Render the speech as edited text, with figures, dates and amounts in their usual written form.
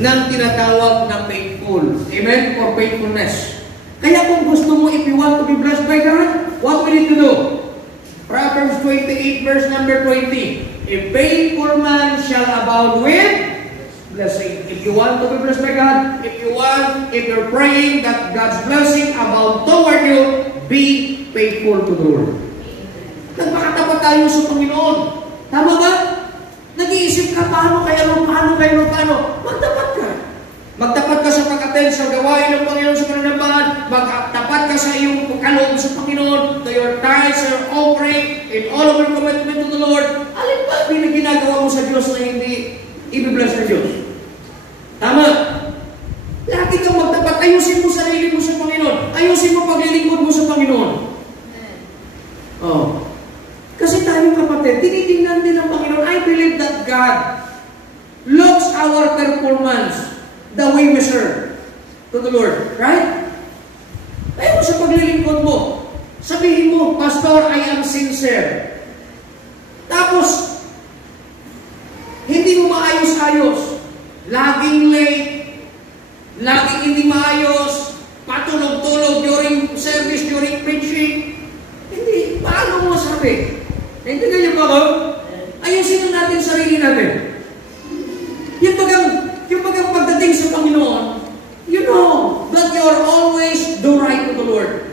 ng tinatawag na faithful. Amen? For faithfulness. Kaya kung gusto mo, if you want to be blessed by God, what we need to do? Proverbs 28 verse number 20. A faithful man shall abound with blessing. If you want to be blessed by God, if you're praying that God's blessing abound toward you, be faithful to the Lord. Nagpakatapat tayo sa Panginoon. Tama ba? Nag-iisip ka, paano? Magtapat ka. Magtapat ka sa pag-attend sa gawain ng Panginoon sa pananampahan. Magtapat ka sa iyong kaloob sa Panginoon, to your tithes, your offering, in all of your commitment to the Lord. Alin ba ginagawa mo sa Diyos na hindi i-bless ng Diyos? Tama. Lagi kang magtapat. Ayusin mo sarili mo sa Panginoon. Ayusin mo paglilingkod mo sa Panginoon. Oh. Kasi tayong kapatid, tinitingnan din ng Panginoon. I believe that God looks our performance the way we serve to the Lord. Right? Kaya mo sa paglilingkod mo, sabihin mo, Pastor, I am sincere. Tapos, hindi mo maayos-ayos. Laging late. Laging hindi maayos. Patulog-tulog during service, during preaching. Hindi. Paano mo masabi? Naintindihan niyo ba ako? Ayusin natin sarili natin. Yung bagang pagdating sa Panginoon, you know that you are always do right to the Lord.